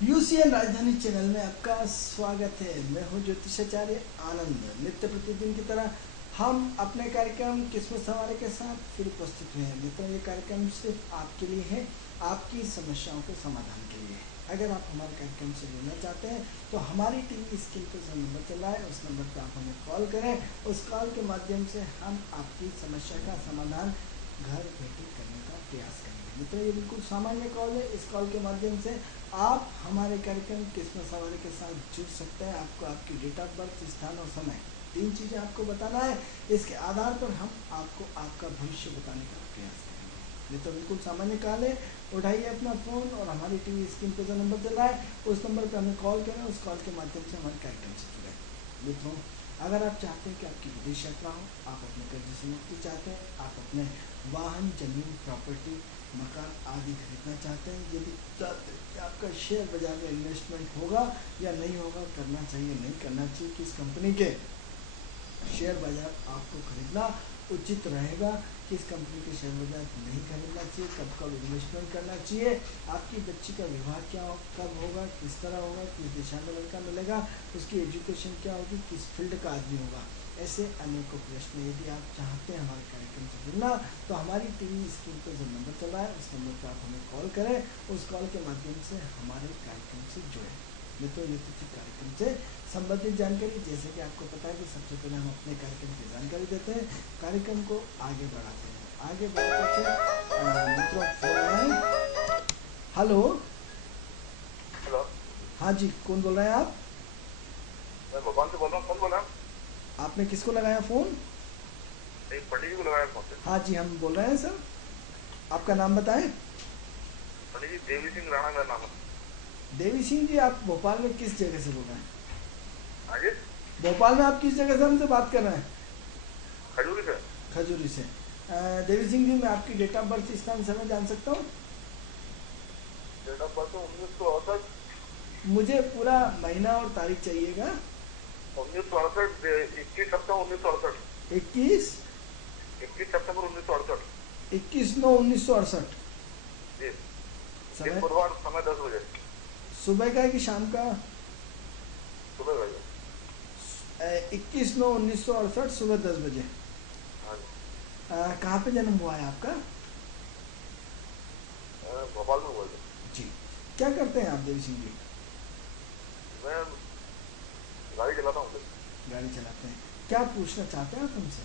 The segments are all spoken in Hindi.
यूसीएन राजधानी चैनल में आपका स्वागत है। मैं हूं ज्योतिषाचार्य आनंद। नित्य प्रतिदिन की तरह हम अपने कार्यक्रम किस्मत सवारी के साथ फिर उपस्थित हुए हैं। मित्रों, ये कार्यक्रम सिर्फ आपके लिए है, आपकी समस्याओं के समाधान के लिए। अगर आप हमारे कार्यक्रम से जुड़ना चाहते हैं तो हमारी टीवी स्क्रीन पर जो नंबर चल रहा है उस नंबर पर आप हमें कॉल करें। उस कॉल के माध्यम से हम आपकी समस्या का समाधान घर बैठे करने का प्रयास करेंगे। मित्रों, ये बिल्कुल सामान्य कॉल है। इस कॉल के माध्यम से आप हमारे कार्यक्रम किस्मत सवारी के साथ जुड़ सकते हैं। आपको आपकी डेट ऑफ बर्थ, स्थान और समय, 3 चीज़ें आपको बताना है। इसके आधार पर हम आपको आपका भविष्य बताने का प्रयास करेंगे। ये तो बिल्कुल सामान्य कॉल है। उठाइए अपना फ़ोन और हमारी टीवी स्क्रीन पर जो नंबर चल रहा है उस नंबर पर हमें कॉल करें। उस कॉल के माध्यम से हमारे कार्यक्रम से जुड़ें। मित्रों, अगर आप चाहते हैं कि आपकी विदेश यात्रा हो, आप अपने कर्ज से मुक्ति चाहते हैं, आप अपने वाहन, जमीन, प्रॉपर्टी, मकान आदि खरीदना चाहते हैं, यदि चाहते हैं कि आपका शेयर बाजार में इन्वेस्टमेंट होगा या नहीं होगा, करना चाहिए नहीं करना चाहिए, किस कंपनी के शेयर बाजार आपको खरीदना उचित रहेगा, किस कंपनी के शेयर बाजार नहीं खरीदना चाहिए, कब कब इन्वेस्टमेंट करना चाहिए, आपकी बच्ची का विवाह कब होगा, किस तरह होगा, किस दिशा में लड़का मिलेगा, उसकी एजुकेशन क्या होगी, किस फील्ड का आदमी होगा, ऐसे अनेकों प्रश्न। यदि आप चाहते हैं हमारे कार्यक्रम से जुड़ना तो हमारी टीवी स्क्रीन पर जो नंबर चल रहा है उस नंबर पर आप हमें कॉल करें। उस कॉल के माध्यम से हमारे कार्यक्रम से जुड़ें। मित्रों, ये कुछ कार्यक्रम से संबंधित जानकारी, जैसे कि आपको पता है कि सबसे पहले हम अपने कार्यक्रम की जानकारी देते हैं, कार्यक्रम को आगे बढ़ाते हैं। आगे बढ़ते थे मित्रों, फोन है। हेलो। हेलो। हाँ जी, कौन बोल रहे हैं आप? मैं भोपाल से बोल रहा हूँ। कौन बोल रहा है? आपने किसको लगाया फ़ोन? एक पंडित जी को लगाया फोन से। हाँ जी, हम बोल रहे हैं सर। आपका नाम बताएं। पंडित जी देवी सिंह राणा मेरा नाम है। देवी सिंह जी, आप भोपाल में किस जगह से बोल रहे हैं? हाँ जी, भोपाल में आप किस जगह से हमसे बात कर रहे हैं? खजूरी से। खजूरी से। देवी सिंह जी, मैं आपकी डेट ऑफ बर्थ, स्थान, समय जान सकता हूँ? Date of birth 1968। मुझे पूरा महीना और तारीख चाहिएगा। 1968, 21 सितंबर 1968। 21 21 सितंबर 1968। 21/9/1968। जी। दिन समय बुधवार, समय 10 बजे सुबह का है कि शाम का? सुबह बजे। 21/9/1968 सुबह 10 बजे। हाँ जी। कहाँ पे जन्म हुआ है आपका? भोपाल में बोल रहे। जी। क्या करते हैं आप देवी सिंह जी? मैं गाड़ी चलाता हूँ। गाड़ी चलाते हैं। क्या पूछना चाहते हैं आप हमसे?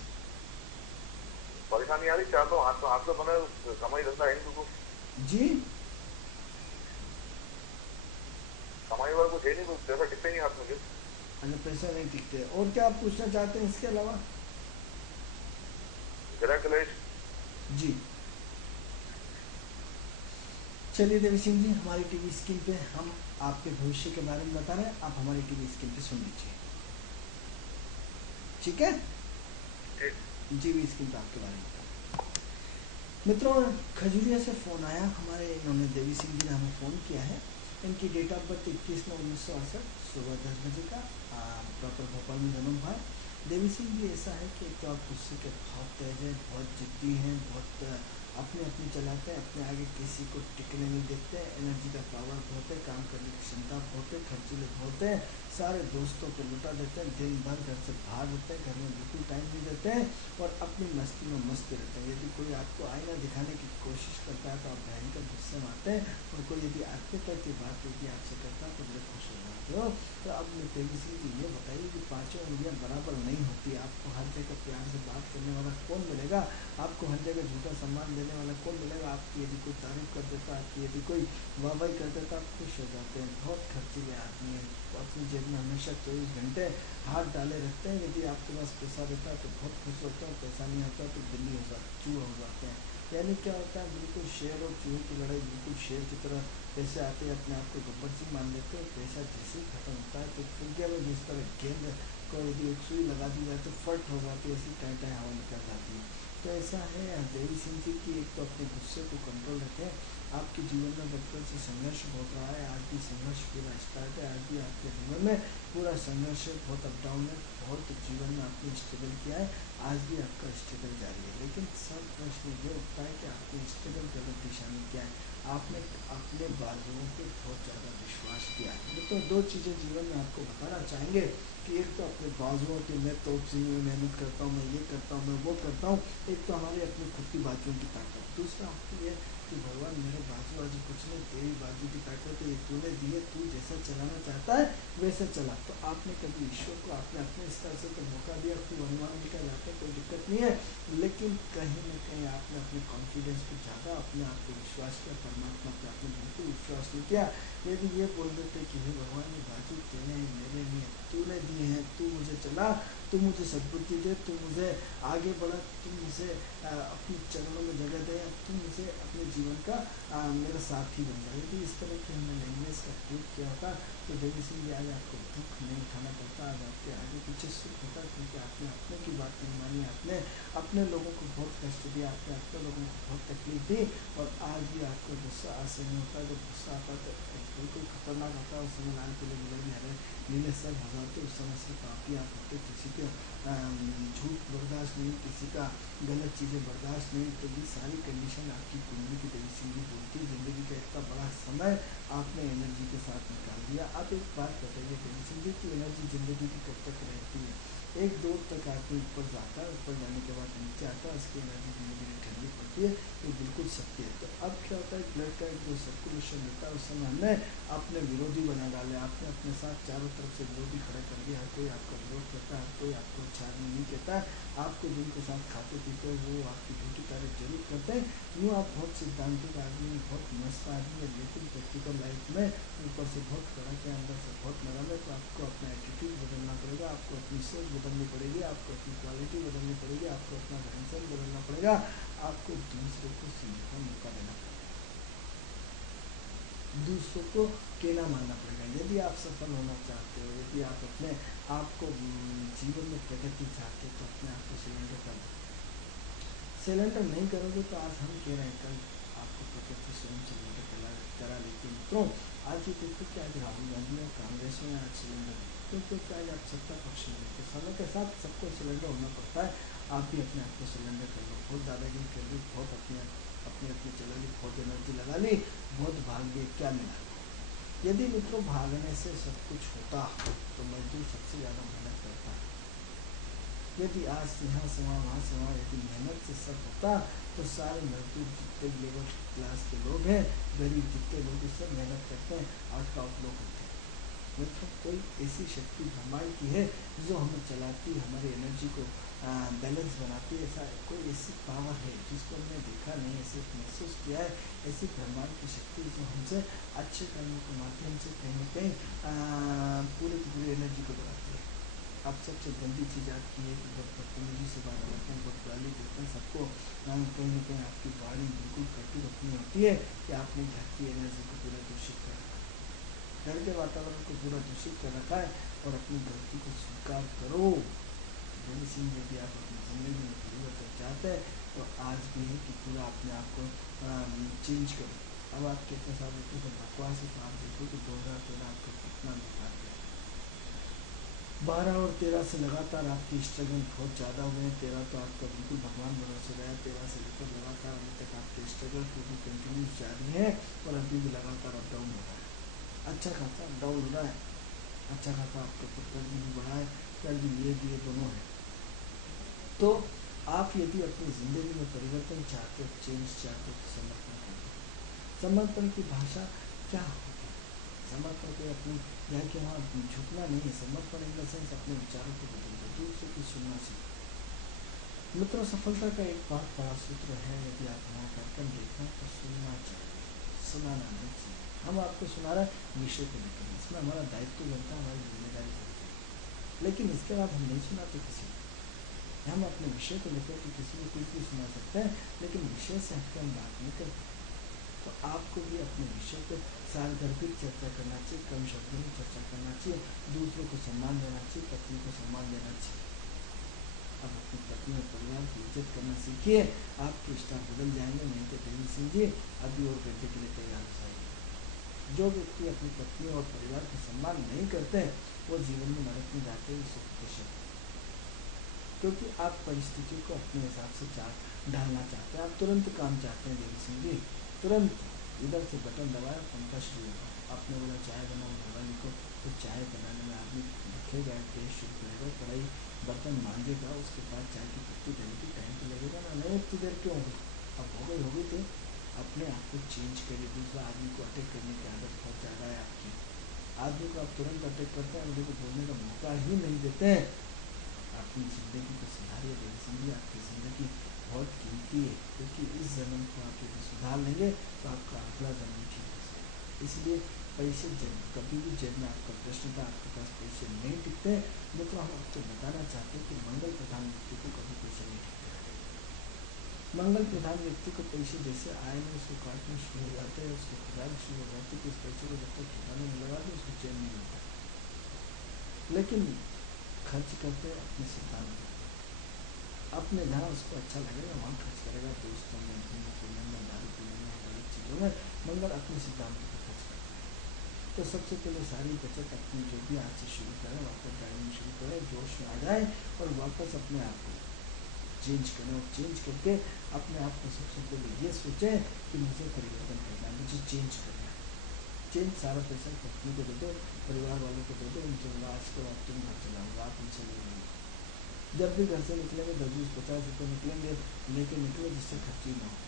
परेशानी आ रही, चाहता हूँ हाथ में बने कमाई धंधा है नहीं, कुछ जी। कमाई वाला कुछ है नहीं, कुछ पैसा टिकता ही नहीं हाथ में। अच्छा, पैसा नहीं टिकते। और क्या आप पूछना चाहते हैं इसके अलावा? ग्रह क्लेश। जी। चलिए देवी सिंह जी, हमारी टीवी स्क्रीन पे हम आपके भविष्य के बारे में बता रहे हैं, आप हमारी टीवी स्क्रीन पे सुन लीजिए, ठीक है? टीवी स्क्रीन पे आपके बारे में बता रहे हैं। मित्रों, खजूरिया से फ़ोन आया हमारे, इन्होंने देवी सिंह जी ने हमें फ़ोन किया है। इनकी डेट ऑफ बर्थ 21/9/1968 सुबह 10 बजे का, प्रॉपर भोपाल में जन्म हुआ है। देवी सिंह जी, ऐसा है कि एक तो आप गुस्से के बहुत तेज हैं, बहुत जिद्दी हैं, बहुत अपने अपनी चलाते हैं, अपने आगे किसी को टिकने नहीं देते हैं, एनर्जी का पावर बहुत है, काम करने की क्षमता बहुत है, खर्चीले बहुत हैं, सारे दोस्तों को लुटा देते हैं, दिन भर घर से बाहर रहते हैं, घर में बिल्कुल टाइम नहीं देते हैं और अपनी मस्ती में मस्त रहते हैं। यदि कोई आपको आईना दिखाने की कोशिश करता है तो आप भयंकर गुस्से में आते हैं, और कोई यदि आत्मीयता की बात यदि आपसे करता है तो बड़े खुश हो जाते हो। तो अब तेजी से ये बताइए कि पाँचों उंगलियां बराबर नहीं होती। आपको हर जगह प्यार से बात करने वाला कौन मिलेगा? आपको हर जगह झूठा सम्मान देने वाला कौन मिलेगा? आपकी यदि कोई तारीफ कर देता, आपकी यदि कोई वाहवाही कर देता, आप खुश हो जाते हैं। बहुत खर्चीले आदमी हैं, अपनी जेब में हमेशा 24 घंटे हाथ डाले रखते हैं। यदि आपके पास पैसा रहता है तो बहुत खुश होते हैं, पैसा नहीं आता तो दिल्ली चूहा हो जाते हैं। यानी क्या होता है, बिल्कुल शेर और चूहे की लड़ाई, बिल्कुल शेर की तरह पैसे आते हैं, अपने आप को गब्बर सिंह मान लेते हैं। पैसा जैसे ही खत्म होता है तो फुग्गे में जिस तरह गेंद को यदि एक सुई लगा दी जाए तो फट हो जाती है, ऐसी टाइट हवा निकल जाती है। तो ऐसा है देवी सिंह जी की, एक तो अपने गुस्से को कंट्रोल रखें, आपके जीवन में बचपन से संघर्ष बहुत रहा है, आज भी संघर्ष पूरा स्टार्ट है, आज भी आपके जीवन में पूरा संघर्ष है, बहुत अप डाउन है, बहुत जीवन में आपने स्ट्रगल किया है, आज भी आपका स्ट्रगल जारी है। लेकिन सब प्रश्न ये उठता है कि आपने स्ट्रगल गलत दिशा में किया है, आपने अपने बाजुओं पे बहुत ज़्यादा विश्वास किया है। तो दो चीज़ें जीवन में आपको बताना चाहेंगे कि एक तो अपने बाजुओं की मैं तोपसी में मेहनत करता हूँ, मैं ये करता हूँ, मैं वो करता हूँ, एक तो हमारी अपनी खुद की बाजुओं की ताकत। दूसरा आपको ये कि भगवान मेरे बाजू आज कुछ नहीं, तेरी बाजू की ताकत है, ये तूने दी है, तू जैसा चलाना चाहता है वैसे चला। तो आपने कभी ईश्वर को आपने अपने स्तर से तो मौका दिया, खूब अनुमान दिखा जाता है, कोई दिक्कत नहीं है, लेकिन कहीं ना कहीं आपने अपने कॉन्फिडेंस पे ज़्यादा अपने आप पे विश्वास किया, परमात्मा पे आपने बिल्कुल विश्वास नहीं किया। यदि ये बोल देते कि हे भगवान ये बाजू तेरे हैं, मेरे नहीं है, तूने दिए हैं, तू मुझे चला, तू मुझे सद्बुद्धि दे, तू मुझे आगे बढ़ा, तू मुझे अपने चरणों में जगह दे, तू मुझे अपने जीवन का मेरा साथी बन जाए। यदि इस तरह की हमने लैंग्वेज का प्रयोग किया होता तो देवी सिंह जी आज आपको दुख नहीं उठाना पड़ता, आज आपके आगे पीछे सुख होता, क्योंकि आपने अपने की बात नहीं मानी, आपने अपने लोगों को बहुत कष्ट दिया, आपने अपने लोगों को बहुत तकलीफ दी, और आज भी आपको गुस्सा आज नहीं होता। जब गुस्सा आता तो बिल्कुल खतरनाक होता है, उस समय लाल किले मिले अरे नीले सर हो जाते, उस समय सिर्फ आप ही आप होते, किसी के झूठ बर्दाश्त नहीं, किसी का गलत चीज़ें बर्दाश्त नहीं। तो ये सारी कंडीशन आपकी कुंडली की देवी सिंह जी बोलती है। ज़िंदगी का इतना बड़ा समय आपने एनर्जी के साथ निकाल दिया। आप एक बात बताइए देवी सिंह जी की एनर्जी ज़िंदगी की कब तक रहती है? एक दौर तक आदमी ऊपर जाता है, ऊपर जाने के बाद नीचे आता है, उसकी एनर्जी ज़िंदगी में ठंडी पड़ती है, ये बिल्कुल सत्य है। तो अब क्या होता है, ब्लड का जो सर्कुलेशन होता है उस समय हमने अपने विरोधी बना डाले, आपने अपने साथ चारों तरफ से विरोधी खड़े कर दिया, हर कोई आपका विरोध करता है, हर कोई आपको अच्छा नहीं कहता है, आपको जिनके साथ खाते पीते हो वो आपकी ड्यूटी कार्य जरूर करते हैं। यूँ आप बहुत सिद्धांतिक आदमी, बहुत मस्त आदमी है, लेकिन प्रैक्टिकल लाइफ में ऊपर से बहुत कड़क है, अंदर से बहुत नरम है। तो आपको अपना एटीट्यूड बदलना पड़ेगा, आपको अपनी सोच बदलनी पड़ेगी, आपको अपनी क्वालिटी बदलनी पड़ेगी, आपको अपना रहन सहन बदलना पड़ेगा, आपको दूसरे को सीखने का मौका देना पड़ेगा, दूसरों को कहना मानना पड़ेगा। यदि आप सफल होना चाहते हो, यदि आप अपने आपको जीवन में प्रगति चाहते हो, तो अपने आप को सिलेंडर कर दो। सिलेंडर नहीं करोगे तो आज हम कह रहे हैं, कल आपको प्रकृति स्वयं सिलेंडर करा लेती। मित्रों आज ये देखो कि आज राहुल गांधी और कांग्रेस में आज सिलेंडर, क्योंकि आज आप सत्ता पक्ष में, तो समय के साथ सबको सिलेंडर होना पड़ता है। आप भी अपने आप को सिलेंडर कर लो, बहुत दादागिरी कर ली, बहुत अपनी चला ली, बहुत एनर्जी लगा ली, बहुत भाग गए, क्या मिला? यदि मित्रों भागने से सब कुछ होता तो मजदूर सबसे ज़्यादा मेहनत करता है। यदि आज यहाँ से वहाँ से वहाँ यदि मेहनत से सब होता तो सारे मजदूर जितने लेबर क्लास के लोग हैं, गरीब जितने लोग सब मेहनत करते हैं, आउट आउट लोग होते हैं। मतलब कोई ऐसी शक्ति ब्रह्मांड की है जो हमें चलाती, हमारी एनर्जी को बैलेंस बनाती है। ऐसा कोई ऐसी पावर है जिसको हमने देखा नहीं है, सिर्फ महसूस किया है, ऐसी ब्रह्मांड की शक्ति जो हमसे अच्छे कर्मों के माध्यम से कहीं ना कहीं पूरी की पूरी एनर्जी को बढ़ाती है। आप सबसे गंदी चीज़ आपकी है कि बहुत बदतमीजी से बात करते हैं, बहुत गाली देते हैं सबको, कहीं ना कहीं आपकी वाणी बिल्कुल कटु रखनी होती है कि आपने घर की एनर्जी को पूरा दूषित कर रखा है, घर के वातावरण को पूरा दूषित कर रखा है, और अपनी गलती को स्वीकार करो। देवी सिंह यदि आप अपनी ज़िंदगी में परिवर्तन चाहते हैं तो आज भी है कि पूरा अपने आप को चेंज करो। अब आप कितने साल होते तो बकवास है, तो आप देखो कि 2013 आपका कितना बेकार गया। 12 और 13 से लगातार आपकी स्ट्रगल बहुत ज़्यादा हुए हैं। 13 तो आपका बिल्कुल भगवान भरोसे गया, 13 से लेकर लगातार अभी तक आपके स्ट्रगल पूरी कंटिन्यूस जारी है, और अभी भी लगातार अप डाउन हो रहा है, अच्छा खासा अप डाउन हो रहा है, अच्छा खासा आपका कर्ज भी बढ़ा है, कर्ज लिए दोनों है। तो आप यदि अपनी ज़िंदगी में परिवर्तन चाहते हो, चेंज चाहते हो, तो समर्पण करो। समर्पण की भाषा क्या होती है? समर्पण को अपनी यहाँ के वहाँ झुकना नहीं है, समर्पण इन द सेंस अपने विचारों को बदल दो, दूसरों की सुनना सीखो। मित्रों सफलता का एक बहुत बड़ा सूत्र है, यदि आप हमारा कार्यक्रम देखना तो सुनना चाहिए, सुनाना नहीं चाहिए। हम आपको सुना रहे हैं विषय को लेकर, इसमें हमारा दायित्व बनता है, हमारी जिम्मेदारी बनती है, लेकिन इसके बाद हम नहीं सुनाते किसी को। हम अपने विषय को लेकर के किसी को कुछ भी सुना सकते हैं, लेकिन विषय से हटकर हम बात नहीं करते। तो आपको भी अपने विषय पर सार्वधार्मिक चर्चा करना चाहिए, कम शब्दों में चर्चा करना चाहिए, दूसरों को सम्मान देना चाहिए, पत्नी को सम्मान देना चाहिए। अब अपनी पत्नी और परिवार की इज्जत करना सीखिए, आपके स्टार बदल जाएंगे। नहीं तो देवी सिंह जी अभी और गड्ढे के लिए तैयार हो जाएंगे। जो व्यक्ति अपनी पत्नी और परिवार का सम्मान नहीं करते वो जीवन में नरक में जाते हैं, 100%। क्योंकि आप परिस्थितियों को अपने हिसाब से ढालना चाहते हैं, आप तुरंत काम चाहते हैं देवी सिंह जी, तुरंत इधर से बटन दबाया पंखा शुरू होगा। आपने बोला चाय बनाओ भगवान को, तो चाय बनाने में आदमी रखेगा, गैस शुरू करेगा, कढ़ाई बर्तन मांगेगा, उसके बाद चाय की पत्ती डलेगी, टाइम तो लगेगा ना, नहीं इतनी देर क्यों होगी, अब हो गई तो अपने आप को चेंज करिए। दूसरा आदमी को अटैक करने की आदत बहुत ज़्यादा है आपकी, आदमी को आप तुरंत अटैक करते हैं, आदमी को बोलने का मौका ही नहीं देते हैं। अपनी ज़िंदगी को सुधारिए देवी सिंह जी, आपकी ज़िंदगी बहुत कीमती है, क्योंकि इस जन्म को आप यदि सुधार लेंगे तो आपका अगला जन्म ठीक हो जाएगा। इसलिए पैसे कभी भी जेब में आपका प्रश्न था, आपके पास पैसे नहीं टिकते, तो हम आपको बताना चाहते हैं कि मंगल प्रधान व्यक्ति को कभी पैसे नहीं टिकते। मंगल प्रधान व्यक्ति को पैसे जैसे आए में उसको काटना शुरू हो जाते हैं, उसको खजाना शुरू हो जाती है कि इस पैसे को जब तक ठिकाने में लगा दो उसको चैन नहीं मिलता। लेकिन खर्च करते हैं अपने सिद्धांत पर, अपने जहाँ उसको अच्छा लगेगा वहाँ खर्च करेगा, दोस्तों में, घूमने फिरने में, दारू पीने में, गलत चीज़ों में। मंगल अपने सिद्धांत पर खर्च करता है। तो सबसे पहले सारी बचत अपनी जो भी आज से शुरू करें, वापस ड्राइविंग शुरू करें, जोश में आ जाए और वापस अपने आप को चेंज करें, और चेंज करके अपने आप को सबसे पहले ये सोचें कि मुझे परिवर्तन करना है, मुझे चेंज करना है। चेंज सारा पैसा पत्नी को दे दो, परिवार वालों को दे दो, उनसे बोला आज के बाद तुम घर चलाओगे, आप उनसे ले लेंगे। जब भी घर से निकलेंगे 10-20-50 रुपये निकलेंगे, लेके निकले जिससे खर्ची ना हो।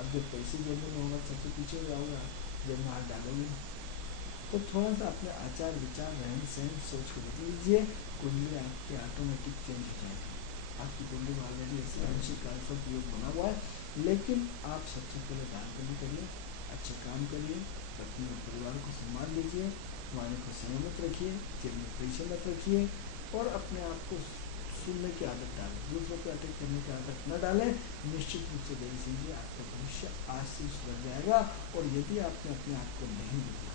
अब जब पैसे जेब में होगा सबसे पीछे जाओगे, जेब में हाथ डालोगे। तो थोड़ा सा अपने आचार विचार रहन सहन सोच को बदल लीजिए, कुंडली आपकी ऑटोमेटिक चेंज हो जाएगी। आपकी कुंडली में ऑलरेडी ऐसे आंशिक कालसर्प योग बना हुआ है, लेकिन आप सबसे पहले दान पुण्य करिए, अच्छे काम करिए, अपने परिवार को सम्मान दीजिए, वाणी को संयमित रखिए, जेब में पैसे मत रखिए, और अपने आप को सुनने की आदत डालें, दूसरों पर अटैक करने की आदत न डालें। निश्चित रूप से देवी सिंह जी आपका भविष्य आज से सुधर जाएगा। और यदि आपने अपने आप को नहीं बदला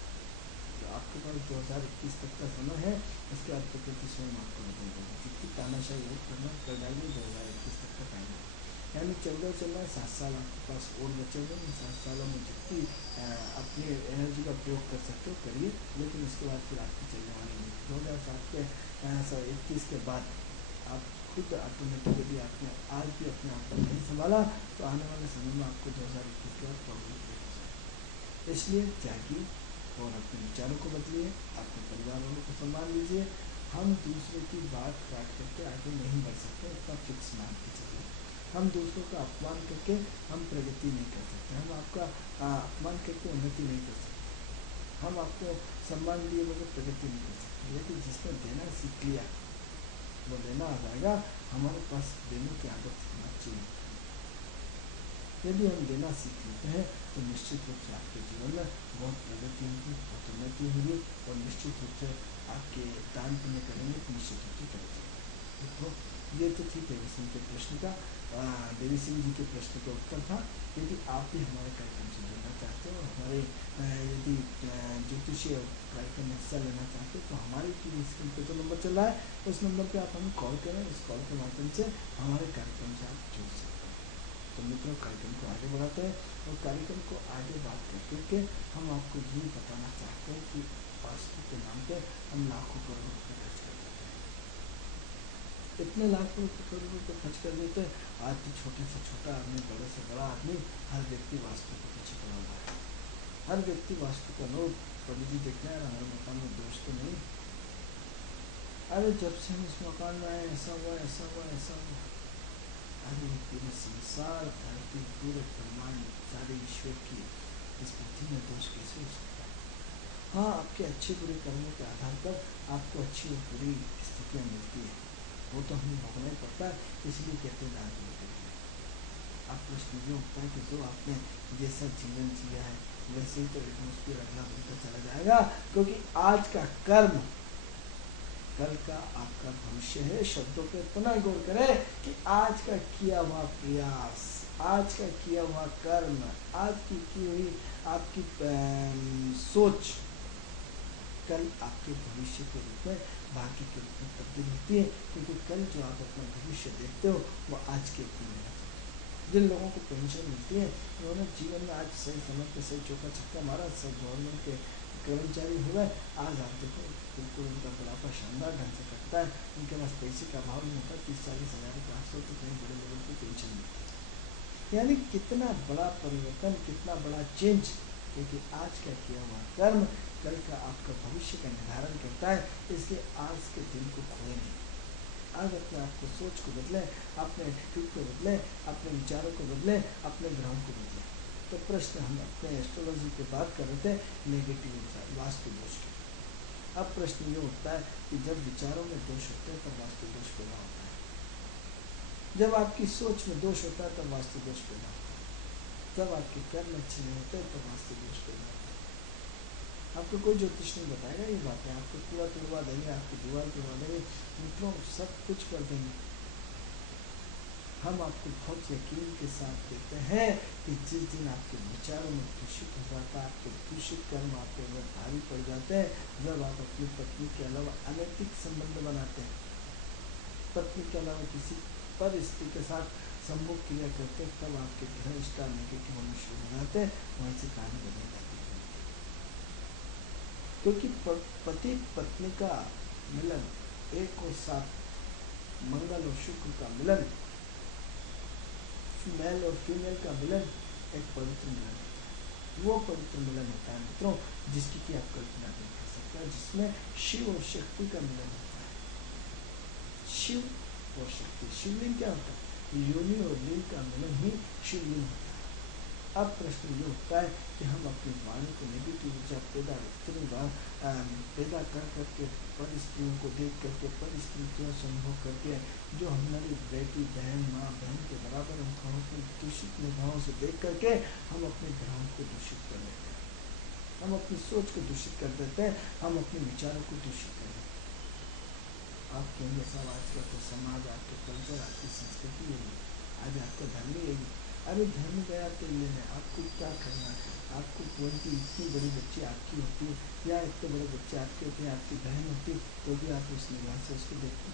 तो आपके पास 2021 तक का समय है, उसके बाद प्रकृति स्वयं आपको बदल देगी। जितनी तानाशाही और करना कर डालिए, 2021 तक का टाइम है, यानी 14 चल रहा है, 7 साल आपके पास और बचे हुए। इन 7 सालों में जितनी अपनी एनर्जी का प्रयोग कर सकते हो करिए, लेकिन उसके बाद फिर आपकी चलने वाली नहीं। 2007 के 21 के बाद आप खुद ऑटोमेटिक यदि आपने आज भी अपने आप को नहीं संभाला तो आने वाले समय में आपको 2021 के बाद प्रॉब्लम क्रिएट हो जाएगी। इसलिए जागिए और अपने विचारों को बदलिए, अपने परिवार वालों को सम्मान लीजिए। हम दूसरे की बात काट करके आगे नहीं बढ़ सकते, इसका फिक्स मान के चलिए। हम दूसरों का अपमान करके हम प्रगति नहीं कर सकते, हम आपका अपमान करके उन्नति नहीं कर सकते, हम आपको सम्मान दिए बगैर प्रगति नहीं कर सकते। लेकिन जिसने देना सीख लिया वो लेना आ जाएगा। हमारे पास देने की आदत होना चाहिए। यदि हम देना सीख लेते हैं तो निश्चित रूप से आपके जीवन में बहुत प्रगति होगी, बहुत उन्नति होगी, और निश्चित रूप से आपके दान पुण्य करेंगे तो निश्चित रूप से करेंगे। तो ये तो ठीक है देवी सिंह के प्रश्न का, देवी सिंह जी के प्रश्न का उत्तर था। यदि आप भी हमारे कार्यक्रम से जुड़ना चाहते हो, हमारे यदि ज्योतिषीय कार्यक्रम में हिस्सा लेना चाहते हो, तो हमारी टीवी स्क्रीन पर जो नंबर चल रहा है उस नंबर पे आप हमें कॉल करें। उस कॉल के माध्यम से हमारे कार्यक्रम से आप जुड़ सकते हैं। तो मित्रों, कार्यक्रम को आगे बढ़ाते हैं, और कार्यक्रम को आगे बात करके हम आपको ये बताना चाहते हैं कि वास्तु के नाम पे हम लाखों करोड़ रुपये खर्च कर देते हैं। इतने लाखों करोड़ रुपये खर्च कर देते हैं, आज भी छोटे से छोटा आदमी, बड़े से बड़ा आदमी, हर व्यक्ति वास्तु के पीछे पड़ा हुआ है। हर व्यक्ति वास्तु का लोग कभी भी देखना है हमारे मकान में दोष तो नहीं, अरे जब से हम इस मकान में आए ऐसा हुआ, ऐसा हुआ, ऐसा हुआ। अरे पूरे संसार, धरती, पूरे ब्रह्मांड, सारे ईश्वर की इस पृथ्वी में दोष कैसे हो सकता है? हाँ, आपके अच्छे बुरे कर्मों के आधार पर आपको अच्छी और बुरी स्थितियाँ मिलती है, वो तो हमें भोगना ही पड़ता है। इसलिए कहते हैं दान पुण्य करिए। आप प्रश्न ये उठता है कि जो आपने जैसा जीवन जिया है वैसे ही तो एटमोस्फियर अगला बनता चला जाएगा, क्योंकि आज का कर्म कल का आपका भविष्य है। शब्दों पे इतना गौर करें कि आज का किया हुआ प्रयास, आज का किया हुआ कर्म, आज की हुई आपकी सोच कल आपके भविष्य के रूप में भाग्य के रूप में तब्दील होती है, क्योंकि कल जो आप अपना भविष्य देखते हो वो आज के रूप में होता है। जिन लोगों को पेंशन मिलती है उन्होंने जीवन में आज सही समय पर सही चौका छक्का मारा, सब गवर्नमेंट के कर्मचारी हुए, आज आप देखो बिल्कुल उनका बुढ़ापा शानदार ढंग से कटता है, उनके पास पैसे का अभाव नहीं होता, 30-40 हज़ार रुपये आजकल तो कहीं बड़े लेवल की पेंशन मिलती है। यानी कितना बड़ा परिवर्तन, कितना बड़ा चेंज, क्योंकि आज का किया हुआ कर्म कल का आपका भविष्य का निर्धारण करता है। इसलिए आज के दिन को खोए नहीं, आज अपने आपको सोच को बदले, अपने एटीट्यूड को बदले, अपने विचारों को बदले, अपने ग्रहों को बदले। तो प्रश्न हम अपने एस्ट्रोलॉजी की बात कर रहे थे नेगेटिव वास्तु दोष की। अब प्रश्न ये उठता है कि जब विचारों में दोष होते हैं तब वास्तु दोष पैदा होता है, जब आपकी सोच में दोष होता है तब वास्तु दोष पैदा होता है, जब आपके कर्म अच्छे नहीं होते तब वास्तु दोष पैदा होता है। आपको कोई ज्योतिष नहीं बताएगा ये बातें, आपको पूरा तुड़वा देंगे, आपकी दीवार तुड़वा देंगे, मित्रों सब कुछ कर देंगे। हम आपको बहुत यकीन के साथ कहते हैं कि जिस दिन आपके विचारों में दूषित हो जाता है, आपके दूषित कर्म आपके ऊपर भारी पड़ जाते हैं, जब आप अपनी पत्नी के अलावा अनैतिक संबंध बनाते हैं, पत्नी के अलावा किसी पर स्त्री के साथ संभोग क्रिया करते हैं, तब आपके ग्रह स्टार नेगेटिव होने शुरू हो जाते हैं, वहीं से कहानी बदल जाती है। क्योंकि पति पत्नी का मिलन, 1 और 7 मंगल और शुक्र का मिलन, मेल और फीमेल का मिलन एक पवित्र मिलन होता है। वो पवित्र मिलन होता है मित्रों जिसकी कि आप कल्पना नहीं कर सकते, जिसमें शिव और शक्ति का मिलन होता है। शिव और शक्ति, शिवलिंग क्या होता है? योनि और लिंग का मिलन ही शिवलिंग होता है। अब प्रश्न ये उठता है कि हम अपनी वाणी को नेगेटिव ऊर्जा पैदा कर करके पर स्त्रियों को देख करके, पर स्त्रियों संभोग करके, जो हमारी बेटी बहन माँ बहन के बराबर हम दूषित निभावों से देख करके हम अपने ग्रहों को दूषित कर लेते हैं, हम अपनी सोच को दूषित कर देते हैं, हम अपने विचारों को दूषित कर देते हैं। आप कहेंगे साहब आज का तो समाज, आपके कल्चर, आपकी संस्कृति यही, आज आपका धर्म यही। अरे धर्म गया तो लेने आपको क्या करना है? आपको कोई भी इतनी बड़ी बच्ची आपकी होती है या इतने बड़े बच्चे आपके होते हैं, आपकी बहन होती, तो भी आप उस निगाह से उसको देखते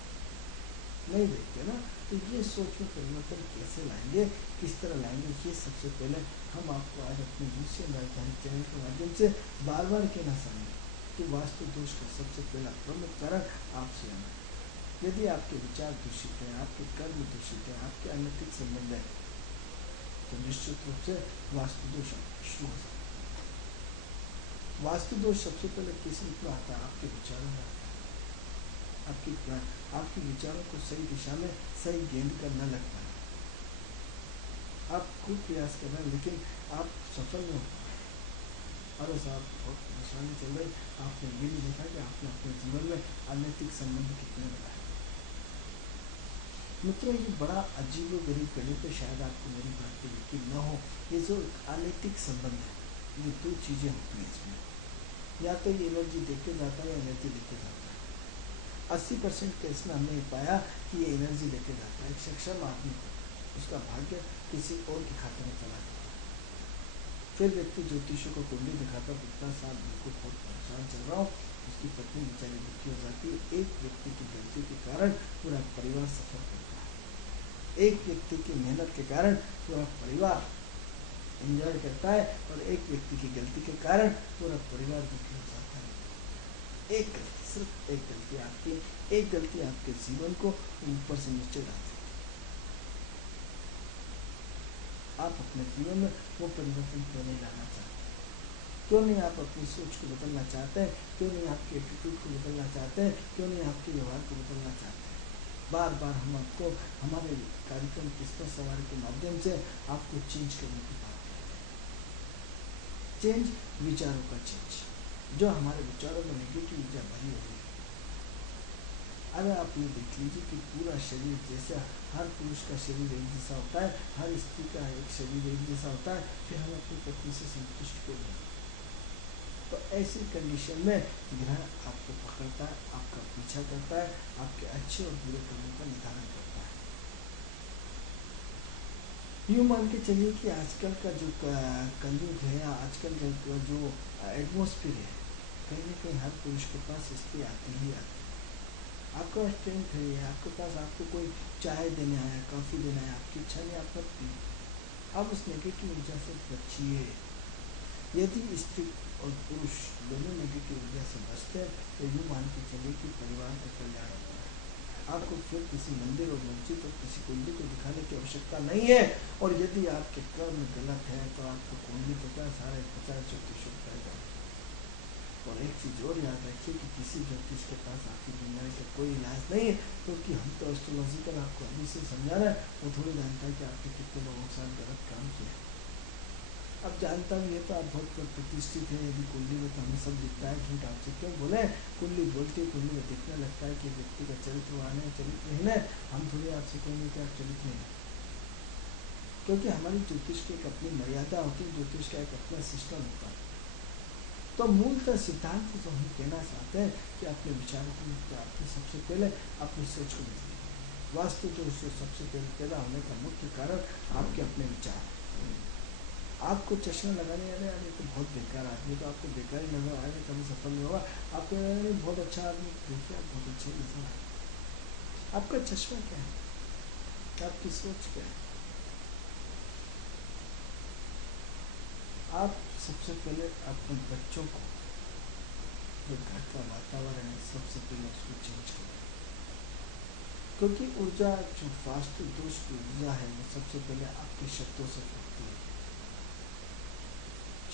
नहीं देखते ना। तो ये सोच में परिवर्तन कैसे लाएंगे, किस तरह लाएंगे, ये सबसे पहले हम आपको आज अपने दूसरे राजधानी चैनल के माध्यम से बार बार कहना चाहेंगे कि वास्तु दोष का सबसे पहला प्रमुख कारण आपसे आना। यदि आपके विचार दूषित हैं, आपके कर्म दूषित हैं, आपके अनैतिक संबंध है, तो निश्चित रूप से वास्तु दोष शुरू हो सकता है। वास्तु दोष सबसे पहले किस रूप में आता है? आपके विचारों में आता है। आपके विचारों को सही दिशा में सही गेंद कर न लग पाए, आप खूब प्रयास कर रहे हैं लेकिन आप सफल नहीं हो पा रहे। अरे साहब बहुत परेशानी चल रही, आपने ये नहीं देखा कि आपने अपने जीवन में अनैतिक संबंध कितने बनाए। मित्रों ये बड़ा अजीब और गरीब गणित है, शायद आपको मेरी बात पर यकीन न हो। ये जो अनैतिक संबंध है, ये 2 चीज़ें होती हैं इसमें, या तो ये एनर्जी देके जाता है या एनर्जी लेके जाता है। 80% केस में हमने ये पाया कि ये एनर्जी लेके जाता है। एक सक्षम आदमी उसका भाग्य किसी और के खाते में चला जाता है, फिर व्यक्ति ज्योतिषों को कुंडली दिखाता, इतना साल बिल्कुल बहुत परेशान चल रहा हूँ, उसकी पत्नी बेचारी दुखी हो जाती है। एक व्यक्ति की गलती के कारण पूरा परिवार सफर करता है, एक व्यक्ति की मेहनत के कारण पूरा परिवार एंजॉय करता है, और एक व्यक्ति की गलती के कारण पूरा परिवार दुखी हो जाता है। एक गलती, सिर्फ एक गलती आपकी, एक गलती आपके जीवन को ऊपर से नीचे डालती है। आप अपने जीवन में वो परिवर्तन क्यों नहीं लाना चाहते? क्यों नहीं आप अपनी सोच को बदलना चाहते हैं? क्यों नहीं आपके एटीट्यूड को बदलना चाहते हैं? क्यों नहीं आपके व्यवहार को बदलना चाहते हैं? बार बार हम आपको हमारे कार्यक्रम किस्मत सवारी के माध्यम से आपको चेंज करने की बात करते हैं। चेंज विचारों का चेंज, जो हमारे विचारों में नेगेटिव ऊर्जा भरी हुई है। अरे आप ये देख लीजिए कि पूरा शरीर, जैसे हर पुरुष का शरीर एक जैसा होता है, हर स्त्री का एक शरीर एक जैसा होता है, फिर हम अपनी पत्नी से संतुष्ट क्यों नहीं? तो ऐसी कंडीशन में ग्रह आपको पकड़ता है, आपका पीछा करता है, आपके अच्छे और बुरे कर्मों का निर्धारण करता है। यूँ मान के चलिए कि आजकल का जो कलयुग है, या आजकल का जो एटमॉस्फेयर है, कहीं ना कहीं हर पुरुष के पास स्त्री आती ही आती है। आपका स्ट्रेंथ है, आपके पास आपको कोई चाय देने आया, कॉफ़ी देना है, आपकी इच्छा नहीं, आप मत पिए। आप उस नेगेटिव ऊर्जा से बचिए। यदि स्त्री और पुरुष दोनों नेगेटिव ऊर्जा से बचते हैं तो यूँ मान के चलिए कि परिवार का कल्याण होता है। आपको फिर किसी मंदिर और मस्जिद और किसी कुंडली को दिखाने की आवश्यकता नहीं है। और यदि आपके कर्म गलत है तो आपको कुंडली तो क्या, सारे 50 ज्योतिषों का जाए। और एक चीज़ और याद रखिए कि किसी ज्योतिष के पास आपकी बीमारी का कोई इलाज नहीं है, क्योंकि हम तो एस्ट्रोलॉजिकल आपको अभी से समझा रहे हैं, वो थोड़ी जानता है कि आपने कितने लोगों के साथ गलत काम किया। अब जानता भी है तो आप बहुत प्रतिष्ठित हैं। यदि कुंडली में तो हमें सब दिखता है, झूठ आपसे क्यों बोले। कुंडली बोलती है, कुंडली में दिखने लगता है कि व्यक्ति का चरित्रवान है, चरित्रहीन है। हम थोड़ी आपसे कहेंगे कि आप चरित्रहीन है, क्योंकि हमारी ज्योतिष की एक अपनी मर्यादा होती है, ज्योतिष का एक अपना सिस्टम होता है। तो मूलतः सिद्धांत तो हम कहना चाहते हैं कि अपने विचारों को आपने सबसे पहले अपनी सोच को बदलिए। वास्तु जो सबसे पहले पैदा होने का मुख्य कारण आपके अपने विचार। आपको चश्मा लगाने वाले तो बहुत बेकार आदमी, तो आपको बेकार ही नजर आएगा, कभी सफल नहीं होगा। आपको बहुत अच्छा आदमी, देखिए आप बहुत अच्छे नजर आए। आपका चश्मा क्या है, आपकी सोच क्या है। आप सबसे पहले अपने बच्चों को, जो घर का वातावरण है, सबसे पहले उसको चेंज करें। क्योंकि ऊर्जा जो वास्तु दोष की ऊर्जा है वो सबसे पहले आपके शब्दों से फूटती है।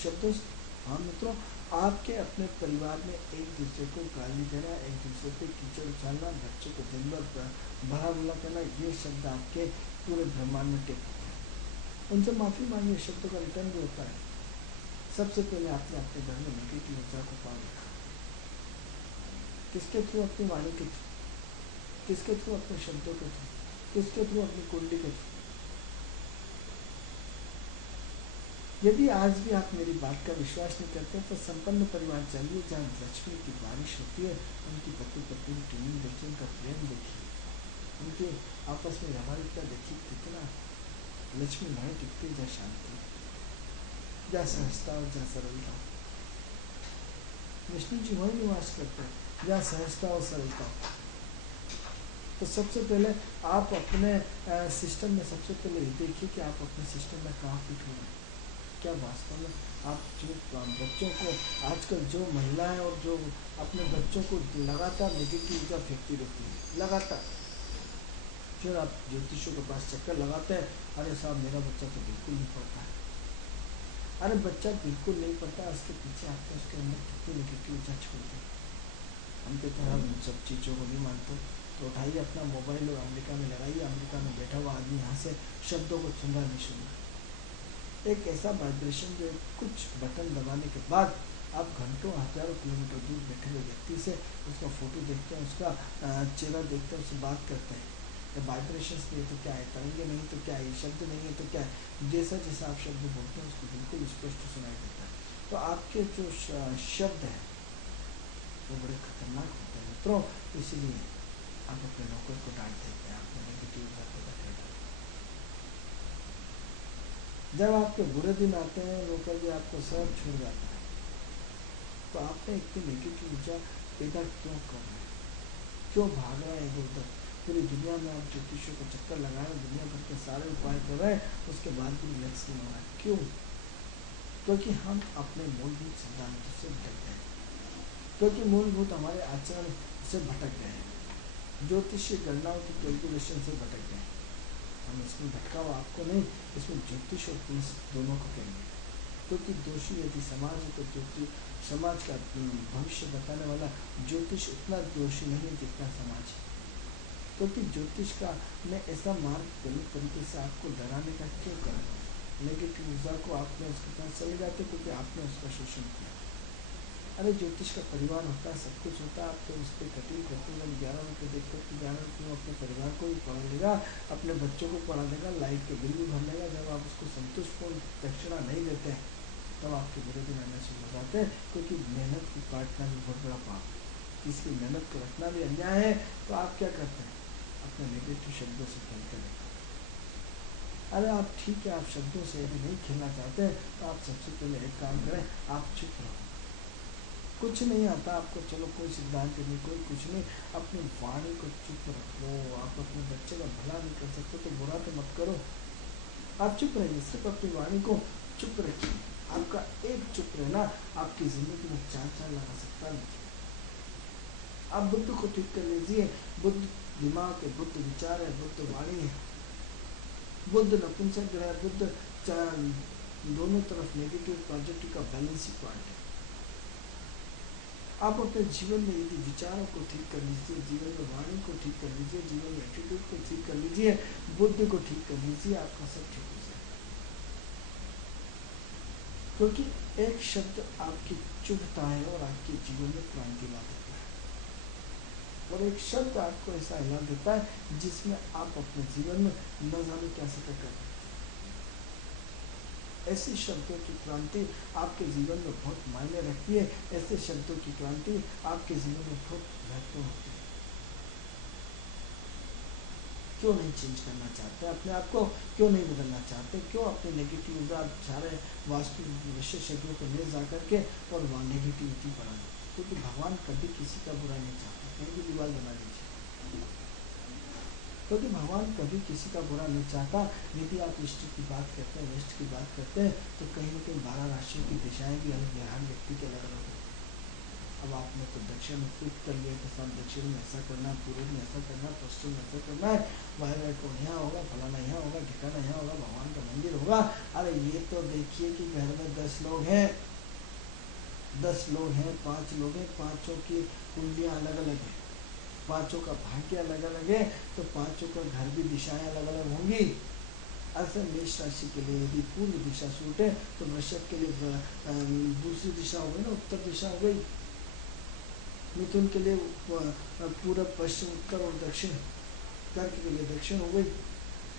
शब्दों से, हाँ मित्रों, आपके अपने परिवार में एक दूसरे को गाली देना, एक दूसरे पे कीचड़ उछालना, बच्चों को दिन भर भला बुला करना, ये शब्द आपके पूरे ब्रह्मांड में टेक होते हैं। उनसे माफी मांगिए, शब्दों का रिटर्न भी होता है। सबसे पहले आपने अपने घर में नेगेटिव ऊर्जा को पार रखा। किसके थ्रू? अपनी वाणी के थ्रू। किसके थ्रू? अपने शब्दों के थ्रू। किसके थ्रू? अपनी कुंडली के थ्रू। यदि आज भी आप मेरी बात का विश्वास नहीं करते तो संपन्न परिवार चाहिए जहाँ लक्ष्मी की बारिश होती है। उनकी पति पत्नी की ट्यूनिंग देखिए, उनका प्रेम देखिए, उनके आपस में व्यवहारिकता देखिए, कितना लक्ष्मी वहीं टिकती, जहाँ शांति, जहाँ सहजता और जहाँ सरलता। विष्णु जी वहीं निवास करते हैं जहाँ सहजता और सरलता। तो सबसे पहले आप अपने सिस्टम में सबसे पहले देखिए कि आप अपने सिस्टम में कहाँ फिट हो रहे हैं। क्या वास्तव में आप जो बच्चों को, आजकल जो महिलाएं और जो अपने बच्चों को लगातार नेगेटिव ऊर्जा फेंकती रहती है, लगातार, फिर आप ज्योतिषों के पास चक्कर लगाते हैं, अरे साहब मेरा बच्चा तो बिल्कुल नहीं पढ़ता है। अरे बच्चा बिल्कुल नहीं पढ़ता, उसके पीछे आपने उसके अंदर कितनी नेगेटिव ऊर्जा छोड़ दी। हम कहते हैं हम सब चीज़ों को नहीं मानते, तो उठाइए अपना मोबाइल और अमेरिका में लगाइए। अमेरिका में बैठा हुआ आदमी यहाँ से शब्दों को सुन रहा नहीं सुन रहा। एक ऐसा वाइब्रेशन जो कुछ बटन दबाने के बाद आप घंटों हजारों किलोमीटर दूर बैठे हुए व्यक्ति से उसका फोटो देखते हैं, उसका चेहरा देखते हैं, उससे बात करते हैं। वाइब्रेशन नहीं तो क्या है, तरंगे नहीं तो क्या है, शब्द नहीं है तो क्या है, जैसा जैसा आप शब्द बोलते हैं उसको बिल्कुल स्पष्ट सुनाई देता है। तो आपके जो शब्द हैं वो बड़े खतरनाक होते हैं मित्रों। इसलिए आप अपने नौकर को डांट देते हैं, आपने नेगेटिव बात को बैठे डालते। जब आपके बुरे दिन आते हैं, नौकर भी आपको सब छोड़ जाता है, तो आपने इतनी नेगेटिव ऊर्जा पैदा क्यों कर रहे हैं, क्यों भाग रहे हैं इधर उधर। पूरी दुनिया में आप ज्योतिषों को चक्कर लगाए, दुनिया भर के सारे उपाय कर रहे हैं, उसके बाद भी लक्ष्य नहीं हो रहा है। क्यों? क्योंकि हम अपने मूलभूत सिद्धांतों से भटक गए, क्योंकि मूलभूत हमारे आचरण से भटक गए, ज्योतिषीय गणनाओं की कैलकुलेशन से भटक गए। हम इसमें भटकाव आपको नहीं, इसमें ज्योतिष और पुलिस दोनों को कहेंगे। क्योंकि दोषी यदि समाज है तो ज्योतिष, समाज का भविष्य बताने वाला ज्योतिष उतना दोषी नहीं है जितना समाज है। क्योंकि ज्योतिष का ने ऐसा मार्ग गलत तरीके से आपको डराने का क्यों करा? नेगेटिव ऊर्जा को आपने उसके पास चले जाते क्योंकि आपने उसका शोषण किया। अरे ज्योतिष का परिवार होता है, सब कुछ होता है, आप तो उस पर कटिंग करते हैं। 11 रुपये देखकर कि 11 रुपये अपने परिवार को भी पढ़ा लेगा, अपने बच्चों को पढ़ा देगा, लाइट के बिल भी भर लेगा। जब आप उसको संतुष्टपूर्ण दक्षिणा नहीं देते हैं तब आपके बुरे दिन आने शुरू हो जाते हैं। क्योंकि मेहनत को काटना भी बहुत बड़ा पाप है, किसी मेहनत को रखना भी अन्याय है। तो आप क्या करते हैं? अपने नेगेटिव शब्दों से खेलते रहते हैं। अरे आप ठीक है, आप शब्दों से यदि नहीं खेलना चाहते हैं तो आप सबसे पहले एक काम करें, आप चुप रहो। कुछ नहीं आता आपको, चलो कोई सिद्धांत नहीं, कोई कुछ नहीं, अपनी वाणी को चुप रख लो। आप अपने बच्चे का भला नहीं कर सकते तो बुरा तो मत करो, आप चुप रहिए, सिर्फ अपनी वाणी को चुप रखिए। आपका एक चुप रहना आपकी जिंदगी में चार लगा सकता है। आप बुद्ध को ठीक कर लीजिए, बुद्ध दिमाग है, बुद्ध विचार है, बुद्ध वाणी है, बुद्ध नपुंसक ग्रह, बुद्ध दोनों तरफ नेगेटिव पॉजिटिव का बैलेंसिंग पॉइंट है। आप अपने जीवन में यदि विचारों को ठीक कर लीजिए, जीवन में वाणी को ठीक कर लीजिए, जीवन में एटीट्यूड को ठीक कर लीजिए, बुद्ध को ठीक कर लीजिए, आपका सब ठीक हो जाएगा। क्योंकि एक शब्द आपकी चुभता है और आपके जीवन में क्रांति ला देता है, और एक शब्द आपको ऐसा हिला देता है जिसमें आप अपने जीवन में न जाने क्या सकते कर। ऐसे शब्दों की क्रांति आपके जीवन में बहुत मायने रखती है, ऐसे शब्दों की क्रांति आपके जीवन में बहुत महत्वपूर्ण होती है। क्यों नहीं चेंज करना चाहते, अपने आप को क्यों नहीं बदलना चाहते, क्यों अपने नेगेटिव आप सारे वास्तु विशेषज्ञों को ले जा करके और वहाँ नेगेटिविटी बढ़ा देते, क्योंकि भगवान कभी किसी का बुरा नहीं चाहते। कहीं भी दीवार बना लीजिए, क्योंकि भगवान कभी किसी का बुरा नहीं चाहता। यदि आप इष्ट की बात करते हैं, वेस्ट की बात करते हैं, तो कहीं ना कहीं 12 राशियों की दिशाएं भी हर व्यक्ति के अलग अलग होती है। अब आपने तो दक्षिण में फिक्स कर लिया कि सब दक्षिण में ऐसा करना, पूर्व में ऐसा करना, पश्चिम में ऐसा करना है, वायरट को यहाँ होगा, फलाना यहाँ होगा, ठिकाना यहाँ होगा, भगवान का मंदिर होगा। अरे ये तो देखिए कि घर में 10 लोग हैं, 10 लोग हैं, 5 लोग हैं, पाँचों की कुंडलियाँ अलग अलग है, पांचों का भाग्य अलग अलग है, तो पांचों का घर भी दिशाएं अलग अलग होंगी। ऐसे मेष राशि के लिए यदि पूर्व दिशा सूट है तो वृषभ के लिए दूसरी दिशा हो गई ना, उत्तर दिशा हो गई। मिथुन के लिए पूर्व, पश्चिम, उत्तर और दक्षिण, कर्क के लिए दक्षिण हो गई।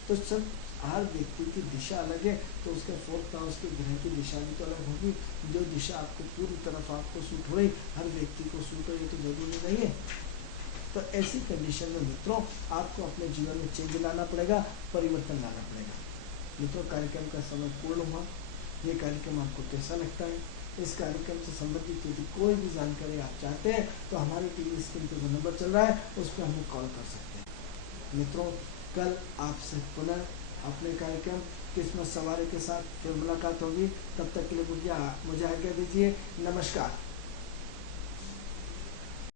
तो सब हर व्यक्ति की दिशा अलग है, तो उसके फोर्थ हाउस के ग्रह की दिशा भी तो अलग होगी। जो दिशा आपको पूर्व तरफ आपको सूट हो रही, हर व्यक्ति को सूट हो, ये तो जरूरी नहीं है। तो ऐसी कंडीशन में मित्रों आपको अपने जीवन में चेंज लाना पड़ेगा, परिवर्तन लाना पड़ेगा। मित्रों, कार्यक्रम का समय पूर्ण हुआ। ये कार्यक्रम आपको कैसा लगता है? इस कार्यक्रम से संबंधित यदि कोई भी जानकारी आप चाहते हैं तो हमारे टीवी स्क्रीन पर जो नंबर चल रहा है उस पर हमें कॉल कर सकते हैं। मित्रों, कल आपसे पुनः अपने कार्यक्रम किस्मत सवारी के साथ फिर मुलाकात होगी। तब तक के लिए मुझे आज्ञा दीजिए। नमस्कार।